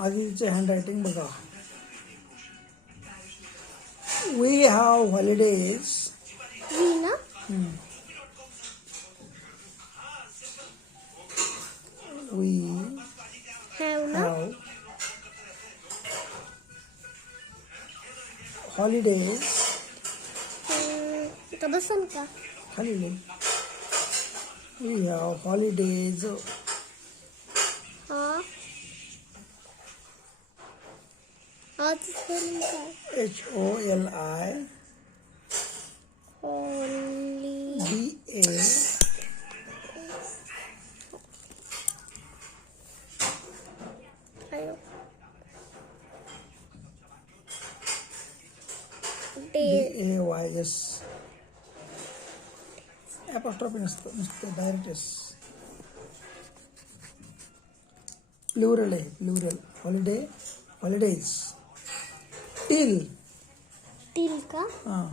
आधीचे हँडरायटिंग बघा we have holidays we ना वी हॅव ना हॅव हॉलिडेज हम्म, आता बसन का? खाली वी हॅव हॉलिडेज हा आज स्पेलिंग काय H O L I holi D A A Y S apostrophe नसतं नुसतं डायरेक्ट एस प्लुरल आहे plural holiday holidays till. Till का? हां.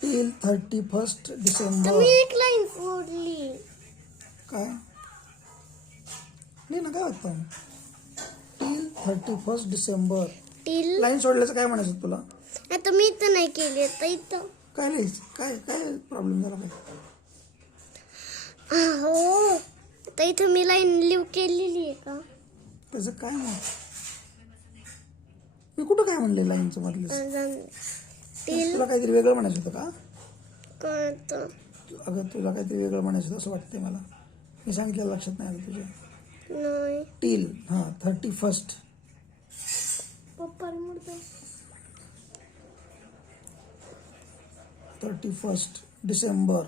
Till thirty first December. एक लाईन सोडली काय? नाही ना काय वाटतं till thirty first December. Till? Line सोडल्याचं काय म्हणायचं तुला? आता मी तर नाही केली आता इथं. काय लिहायचं? काय काय प्रॉब्लेम झाला काय हो आता इथं मी लाईन लिव केलेली आहे का? त्याचं काय नाही मी कुठं काय म्हणले लाईनचं मधलं? अजून टील तुला. काहीतरी वेगळं म्हणायचं होतं का? कळतं. अगं तुला काहीतरी वेगळं म्हणायचं होतं असं वाटतंय मला. मी सांगितलं लक्षात नाही आलं तुझ्या. नाही. टील. हां थर्टी फर्स्ट पप्पा थर्टी फर्स्ट डिसेंबर.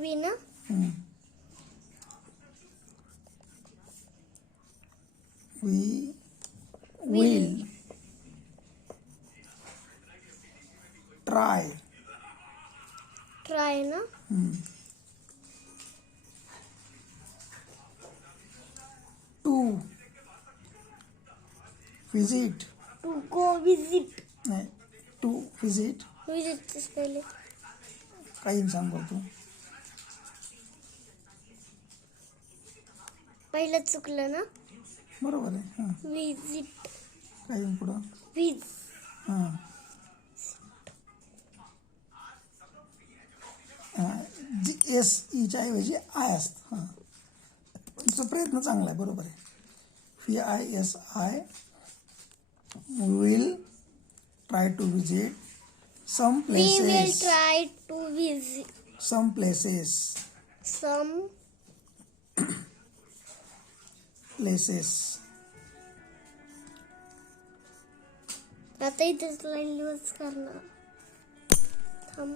वी ना वी विल. ट्राय ट्राय ना? To visit to go visit नाही टू विजिट विजिट पहिले. काही सांग बरं तू. पहिलं चुकलं ना? बरोबर आहे हां. विजिट काही पुढं? विज हां. जी एस ईच्या ऐवजी आय असतं हां. तुमचा प्रयत्न चांगला आहे बरोबर आहे. V I S I will try to visit some we will places try to visit some places some places आता इथेच लाईन लिवच करणार थांब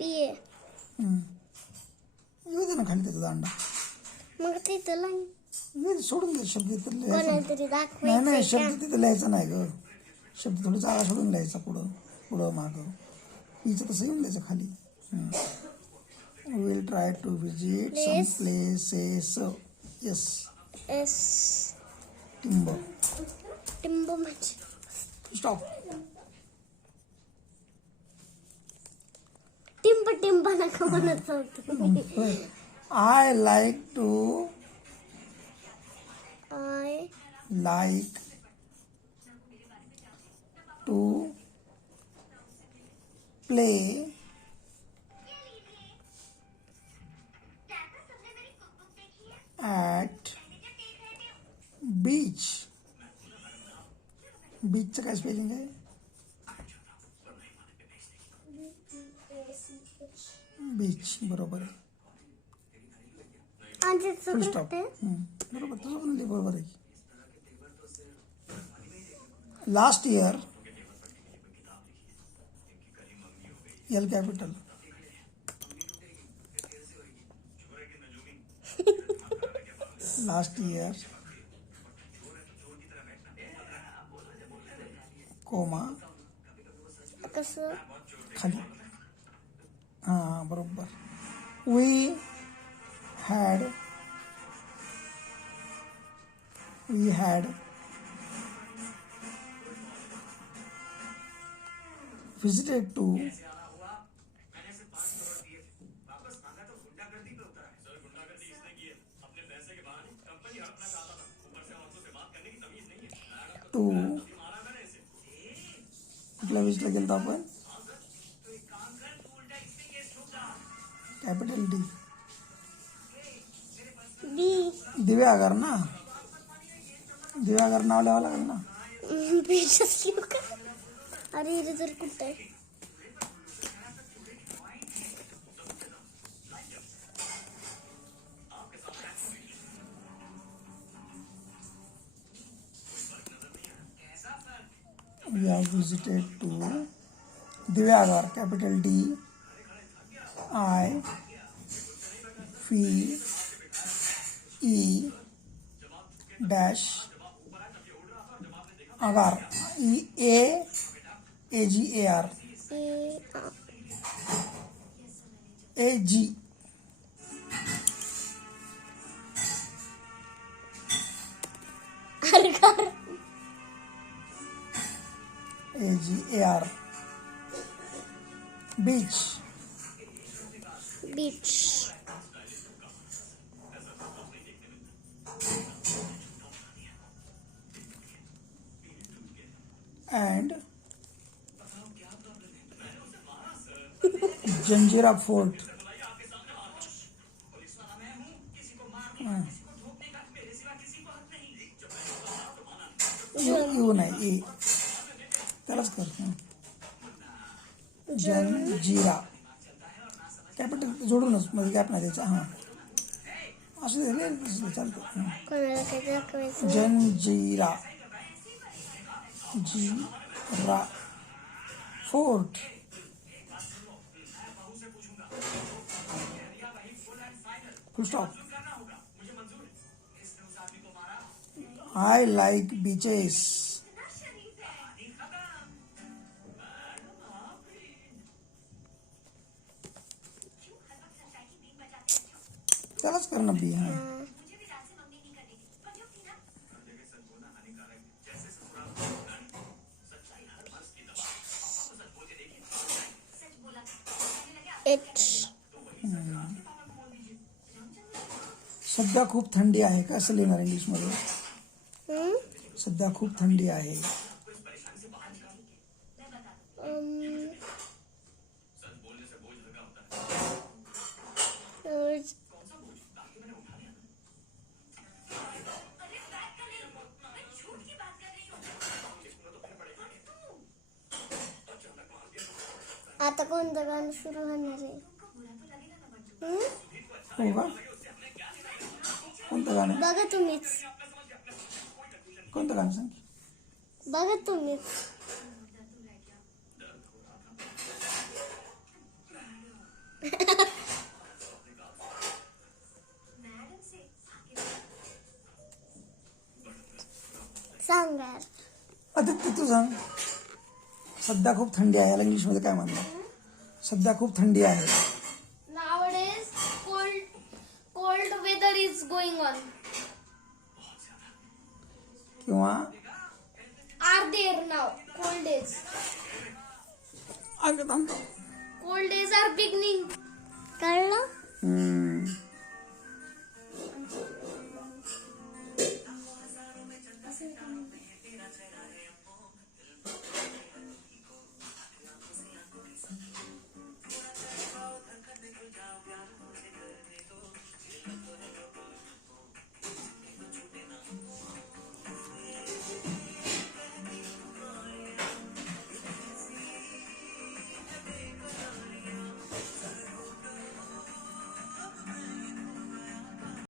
ए येऊ दे ना खाली त्याचा दांडा मग तिथं लाईन दे, सोडून दे शब्द तिथं लिहायचा कोणाला नाही. तरी नाही नाही दाखवायचं का शब्द तिथं लिहायचा नाही ग शब्द थोडी जागा सोडून लिहायचा पुढं पुढं मागं. हिचं तसं येऊन द्यायचं खाली. Will try to visit some. Places yes S टिंब. टिंब म्हणजे? स्टॉप टिंब टिंब नका म्हणत होतो I like to I like to play at beach बीचचं काय स्पेलिंग आहे बीच बरोबर आहे आणि ते फुल सगळं स्टॉप ते बरोबर तुझं पण ते बरोबर आहे last year L capital. Last year comma. कसं? खाली. हां बरोबर. We had we had visited to to कुठल्या विजला गेलो आपण कॅपिटल डी बी दिव्यागर ना दिव्यागर नाव लिहावं लागेल ना बीच लिहू का अरे इथे तर कुठं we have visited to Divyagar, capital D, I, P, E, dash, Agar, E, A, A, G, A, R, A, G, A, G, A, R, beach, beach and Janjira Fort. Janjira capital जोडूनच मध्ये gap नाही द्यायचा हां. असं दे रे, असं दे, चालतं. हं. कोणाला काय दाखवायचं जंजिरा जी रा fort. Full stop I like beaches त्यालाच कर ना बी हां। एच सध्या खूप थंडी आहे का? असं लिहिणार इंग्लिशमध्ये. हम्म? सध्या खूप थंडी आहे. आता कोणतं गाणं सुरू होणार आहे? हो कोणतं गाणं बघा तुम्हीच कोणतं गाणं सांग बघा तुम्हीच सांगा. आदित्य तू सांग सध्या खूप थंडी आहे. याला इंग्लिशमध्ये काय म्हणतात? सध्या खूप थंडी आहे Nowadays, cold cold weather is going on. किंवा Are there now cold days? अगं थांब Cold days are beginning. कळलं हम्म,